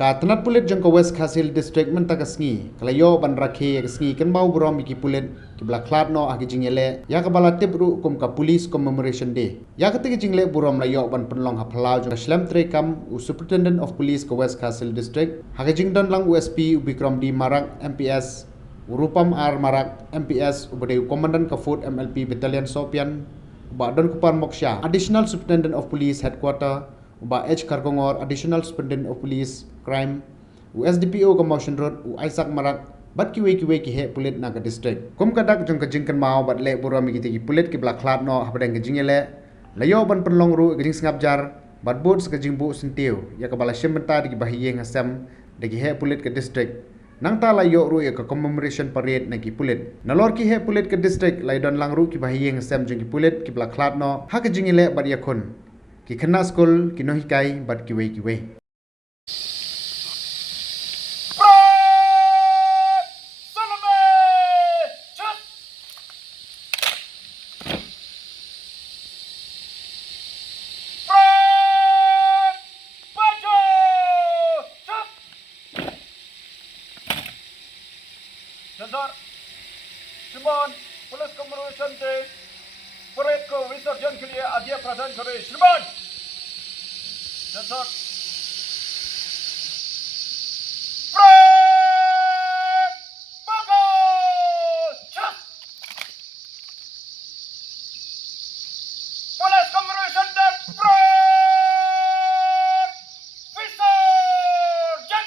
Ka Tnad Pulit jang ka West Khasil district men tak sngi kalayo ban rakhe sngi Kynmaw Burom ki Pulit ki bla Khlad no agi Jingïaleh ya ka bala tibru kum ka police commemoration day ya ka tigi Jingïaleh Burom layo ban penlong haplau jang slam trekam u superintendent of police ka West Khasil district hagi jingdon lang USP Bikram di Marak MPS Urupam R Marak MPS ubade komandan ka 4 MLP battalion Sopian ba don kupan moksha additional superintendent of police headquarter ba H Kargongor additional superintendent of police crime USDPO ka motion road u Isaac Marak bat kiwe ki he Pulit na ka district kum kadak jong ka jingkan mau bat le Burom ki tigi Pulit ki bla Khlad no Hapdeng ka Jingïaleh layo ban penlong ru ka jing sngap jar bat bot ka jingbu sentiu ya ka bala shembenta di bahiyeng asam de he Pulit ka district nang ta layo ru ya ka commemoration parade na ki Pulit nalor ki he Pulit ka district lai don lang ru ki bahiyeng asam jong ki Pulit ki bla Khlad no ha ka Jingïaleh bat yakun ki khana school ki no hikai bat kiwe Sensor, Shriman, Police Commemoration Day, Parade को विसर्जन के लिए आज्ञा प्रदान करें, श्रीमान। Sensor, Parade, Bugle, Chuck. Police Commemoration Day, Parade, विसर्जन.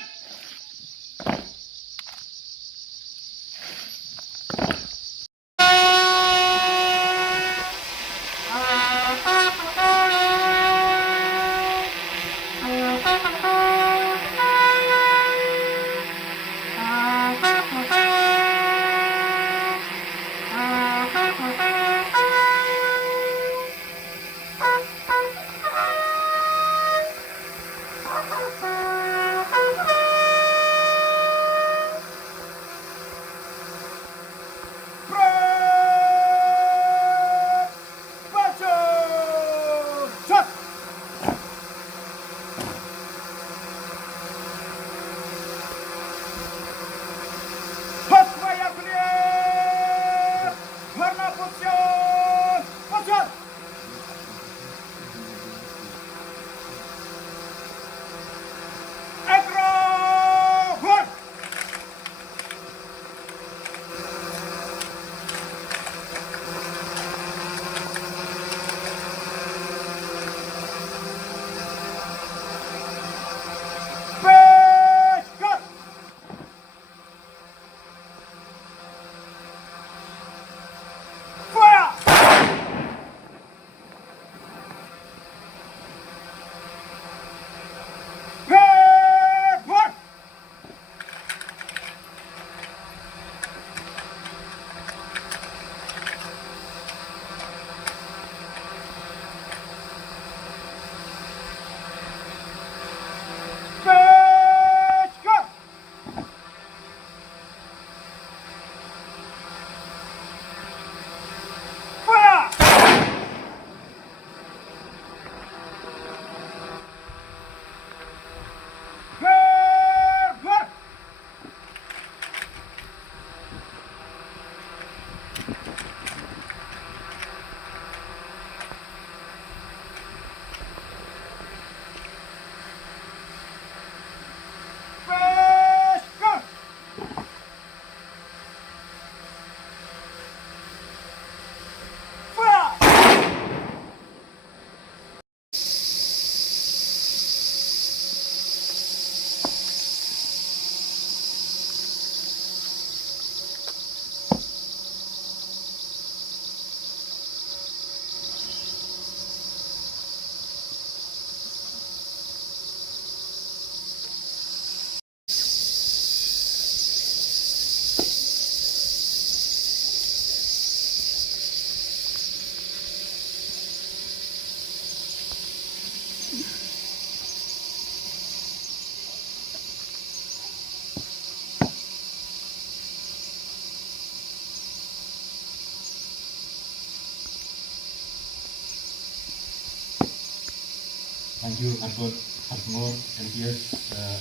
Thank you, Anton. Khatmur, MPS,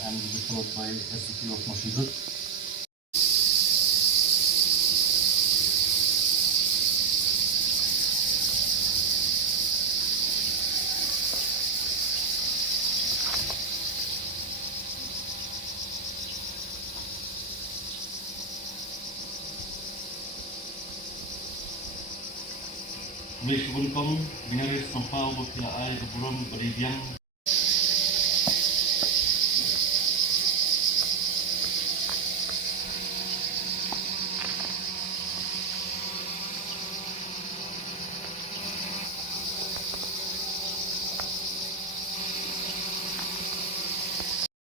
and will be followed by SCP of Mashidut. Miss Burom, binaris sampau bukila ay ke Burom beribiang.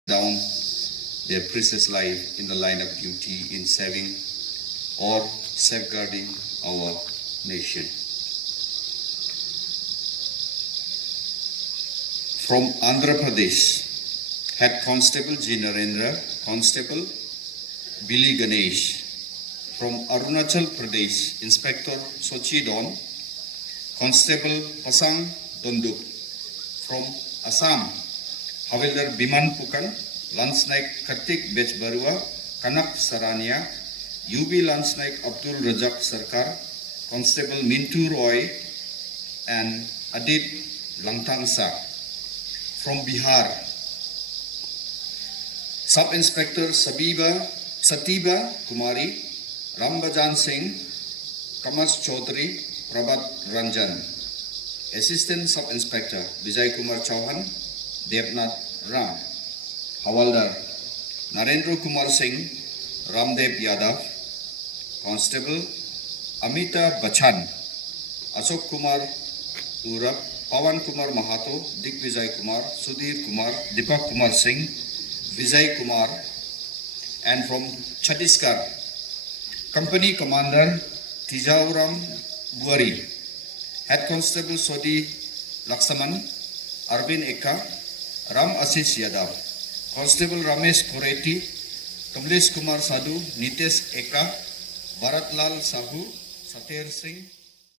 Down their precious life in the line of duty in saving or safeguarding our nation. From Andhra Pradesh, Head Constable G. Narendra, Constable Billy Ganesh. From Arunachal Pradesh, Inspector Sochi Don, Constable Pasang Donduk. From Assam, Havildar Biman Pukan, Lance Naik Kartik Bech Barua, Kanak Sarania, UB Lance Naik Abdul Rajak Sarkar, Constable Mintu Roy, and Adit Langtangsa. From Bihar, Sub-Inspector Satiba Kumari, Rambajan Singh, Kamas Chaudhary, Prabhat Ranjan. Assistant Sub-Inspector Vijay Kumar Chauhan, Devnath Ram. Havaldar Narendra Kumar Singh, Ramdev Yadav. Constable Amita Bachan, Ashok Kumar Urap, Pawan Kumar Mahato, Digvijay Kumar, Sudhir Kumar, Deepak Kumar Singh, Vijay Kumar, and from Chhattisgarh, Company Commander Tijauram Buari, Head Constable Sodi Laksaman, Arvind Eka, Ram Ashish Yadav, Constable Ramesh Koreti, Kamlesh Kumar Sadhu, Nitesh Eka, Bharatlal Sahu, Sater Singh,